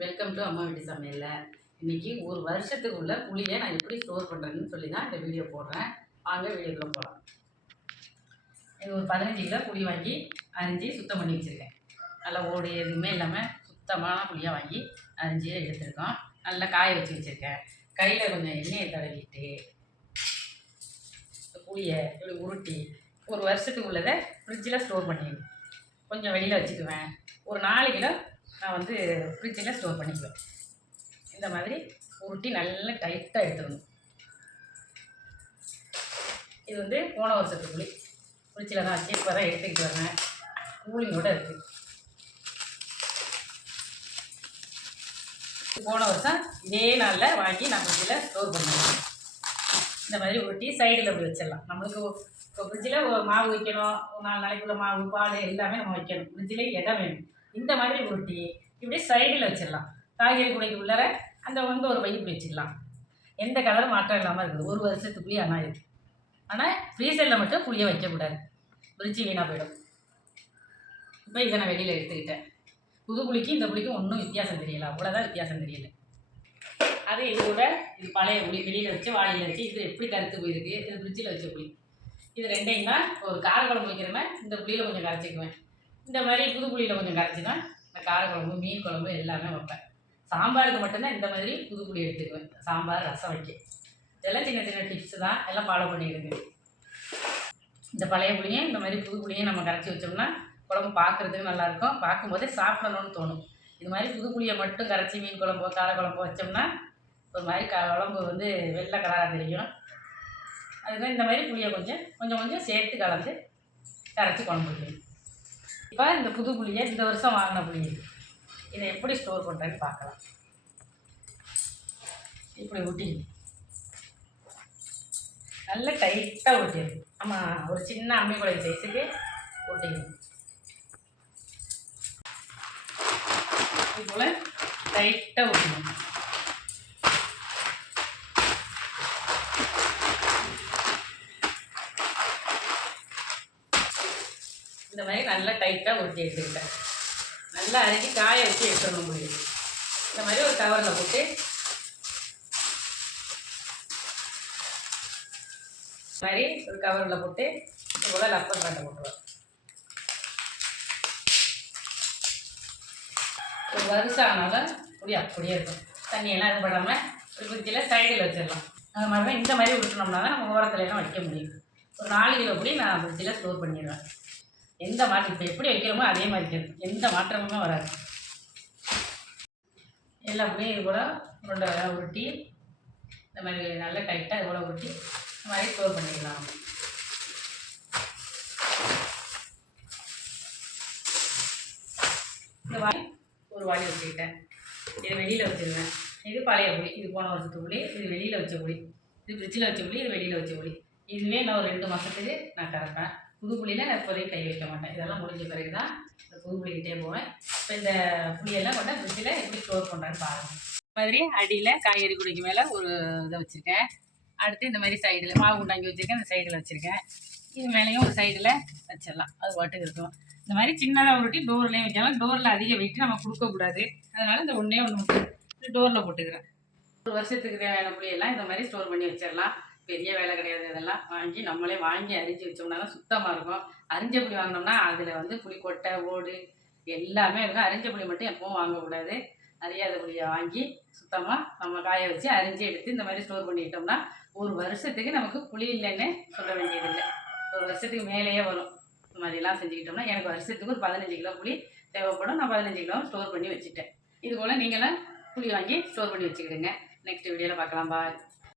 Welcome to அம்மா வீட்டு சமையலில். இன்றைக்கி ஒரு வருஷத்துக்கு உள்ள புளியை நான் எப்படி ஸ்டோர் பண்ணுறேன்னு சொல்லி தான் இந்த வீடியோ போடுறேன். வாங்க வீடியோக்குள்ள போகலாம் இது ஒரு பதினஞ்சு கிலோ புளி வாங்கி அரிஞ்சு சுத்தம் பண்ணி வச்சுருக்கேன். நல்லா ஓடு எதுவுமே இல்லாமல் சுத்தமான புளியாக வாங்கி அரிஞ்சு எடுத்துருக்கோம். நல்லா காய வச்சு வச்சுருக்கேன். கையில் கொஞ்சம் எண்ணெயை தடவிட்டு புளியை இப்படி உருட்டி ஒரு வருஷத்துக்கு உள்ளதை ஃப்ரிட்ஜில் ஸ்டோர் பண்ணிடுவேன் கொஞ்சம் வெளியில் வச்சுக்குவேன். ஒரு நாலு கிலோ நான் வந்து ஃப்ரிட்ஜில் ஸ்டோர் பண்ணிக்குவேன். இந்த மாதிரி உருட்டி நல்லா டைட்டாக எடுத்துக்கணும். இது வந்து போன வருஷத்து புளி. ஃப்ரிட்ஜில் தான் வச்சு இப்போ தான் எடுத்துக்கிட்டு வரேன் கூலிங்கோடு இருக்குது போன வருஷம் இதே நாளில் வாங்கி நான் ஃப்ரிட்ஜில் ஸ்டோர் பண்ணுவேன் இந்த மாதிரி உருட்டி சைடில் போய் வச்சிடலாம். நம்மளுக்கு இப்போ ஃப்ரிட்ஜில் மாவு வைக்கணும். ஒரு நாலு நாளைக்குள்ள மாவு பால் எல்லாமே நம்ம வைக்கணும். ஃப்ரிட்ஜில் இடம் வேணும். இந்த மாதிரி உருட்டி இப்படி சைடில் வச்சிடலாம். காய்கறி குடைக்கு உள்ளார அந்த வந்து ஒரு பைப்பு வச்சுக்கலாம் எந்த கலரும் மாற்றம் இல்லாமல் இருக்குது. ஒரு வருஷத்துக்குள்ளேயே ஆனால் இருக்குது ஆனால் ஃப்ரீசரில் மட்டும் புளியை வைக்கக்கூடாது ஃப்ரிட்ஜு வீணாக போயிடும். இப்போ இதை நான் வெளியில் எடுத்துக்கிட்டேன். புது புளிக்கும் இந்த புளிக்கும் ஒன்றும் வித்தியாசம் தெரியல. அவ்வளோதான் வித்தியாசம் தெரியல. அது இது கூட இது பழைய புளி வெளியில் வச்சு வாழையில் வச்சு இது எப்படி கருத்து போயிருக்கு? இது ஃப்ரிட்ஜில் வச்ச புளி. இது ரெண்டையும் தான் ஒரு காரக்குழம்பு வைக்கிறமே இந்த புளியில் கொஞ்சம் கரைச்சிக்குவேன். இந்த மாதிரி புது புளியில் கொஞ்சம் கரைச்சிக்குவேன் இந்த காரக்குழம்பு மீன் குழம்பு எல்லாமே வைப்பேன். சாம்பாருக்கு மட்டும்தான் இந்த மாதிரி புது புளி எடுத்துக்குவேன். சாம்பார் ரசம் வைக்க. இதெல்லாம் சின்ன சின்ன டிப்ஸ் தான். எல்லாம் ஃபாலோ பண்ணிடுங்க இந்த பழைய புளியும் இந்த மாதிரி புது புளியும் நம்ம கரைச்சி வச்சோம்னா குழம்பு பார்க்குறதுக்கு நல்லாயிருக்கும். பார்க்கும்போதே சாப்பிடணும்னு தோணும். இது மாதிரி புது புளியை மட்டும் கரைச்சி மீன் குழம்போ காரக்குழம்போ வச்சோம்னா ஒரு மாதிரி க குழம்பு வந்து வெள்ளை கலராக தெரியும். அதுதான் இந்த மாதிரி புளியை கொஞ்சம் கொஞ்சம் கொஞ்சம் சேர்த்து கலந்து கரைச்சி குழம்பு வைக்கணும். இப்போ இந்த புது புளியை இந்த வருஷம் வாங்கின புளியை இதை எப்படி ஸ்டோர் பண்ணுறேன்னு பார்க்கலாம். இப்படி ஊட்டி நல்ல டைட்டாக ஊட்டிடு ஆமாம் ஒரு சின்ன அம்மி குழந்தை சைஸுக்கு ஊட்டிக்கணும் இது போல் டைட்டாக ஊட்டணும் இந்த மாதிரி நல்லா டைட்டாக உருட்டி எடுத்துக்கிட்டேன். நல்லா அரைக்கி காய வச்சு எடுத்துடணும் முடியும் இந்த மாதிரி ஒரு கவரில் போட்டு. இந்த மாதிரி ஒரு கவரில் போட்டு இது போல் லப்பர் பேண்டை போட்டுருவேன். ஒரு வருஷம் ஆனாலும் அப்படி அப்படியே இருக்கும். தண்ணியெல்லாம் இது பண்ணாமல் ஒரு குச்சியில் சைடில் வச்சிடலாம். அது மாதிரி இந்த மாதிரி விட்டுனோம்னா தான் நம்ம ஓரத்துலலாம் எல்லாம் வைக்க முடியும். ஒரு நாலு கிலோ பொடி நான் ஃப்ரிட்ஜில் ஸ்டோர் பண்ணிடுவேன். எந்த மாற்றம் இப்போ எப்படி வைக்கிறோமோ அதே மாதிரி இருக்குது எந்த மாற்றமுமே வராது. எல்லா பொடியும் இது கூட உருண்டை வேலை உருட்டி இந்த மாதிரி நல்லா டைட்டாக இது கூட உருட்டி இந்த மாதிரி ஸ்டோர் பண்ணிக்கலாம். இந்த வாய் ஒரு வாளி வச்சுக்கிட்டேன் இது வெளியில் வச்சுருவேன். இது பழைய புளி இது போன வருஷத்து புளி இது வெளியில் வச்ச புளி. இது ஃப்ரிட்ஜில் வச்ச புளி இது வெளியில் வச்ச புளி. இதுவே நான் ஒரு ரெண்டு மாதத்துக்கு நான் கறப்பேன். புது புளியில் நான் இப்போதைக்கு கை வைக்க மாட்டேன். இதெல்லாம் முடிஞ்ச பிறகு தான் இந்த புது புளிக்கிட்டே போவேன். இப்போ இந்த புளியெல்லாம் கொண்டா ஃப்ரிட்ஜில் எப்படி ஸ்டோர் பண்ணுறேன்னு பாருங்கள் மாதிரி அடியில் காய்கறி குடிக்கு மேலே ஒரு இதை வச்சுருக்கேன். அடுத்து இந்த மாதிரி சைடில் மாவு உண்டாங்கி வச்சுருக்கேன். இந்த சைடில் வச்சுருக்கேன். இது மேலேயும் ஒரு சைடில் வச்சிடலாம். அது பாட்டுக்கு இருக்கும். இந்த மாதிரி சின்னதாக உருட்டி டோர்லேயும் வைக்கலாம். டோரில் அதிக வெயிட் நம்ம கொடுக்கக்கூடாது அதனால் இந்த ஒன்றே ஒன்று டோரில் போட்டுக்கிறேன். ஒரு வருஷத்துக்கு தேவையான புளியெல்லாம் இந்த மாதிரி ஸ்டோர் பண்ணி வச்சிடலாம். பெரிய வேலை கிடையாது. இதெல்லாம் வாங்கி நம்மளே வாங்கி அரிஞ்சு வச்சோம்னா தான் சுத்தமாக இருக்கும். அரிஞ்ச புளி வாங்கினோம்னா அதில் வந்து புளி கொட்டை ஓடு எல்லாமே இருக்கும். அரிஞ்ச புளி மட்டும் எப்பவும் வாங்கக்கூடாது. அறியாத புளியை வாங்கி சுத்தமாக நம்ம காய வச்சு அரிஞ்சு எடுத்து இந்த மாதிரி ஸ்டோர் பண்ணிக்கிட்டோம்னா ஒரு வருஷத்துக்கு நமக்கு புளி இல்லைன்னு சொல்ல வேண்டியதில்லை. ஒரு வருஷத்துக்கு மேலேயே வரும். இந்த மாதிரிலாம் செஞ்சுக்கிட்டோம்னா எனக்கு வருஷத்துக்கு ஒரு பதினஞ்சு கிலோ புளி தேவைப்படும். நான் பதினஞ்சு கிலோ ஸ்டோர் பண்ணி வச்சுட்டேன். இது போல் நீங்களும் புளி வாங்கி ஸ்டோர் பண்ணி வச்சுக்கிடுங்க. நெக்ஸ்ட் வீடியோவில் பார்க்கலாம். பாய்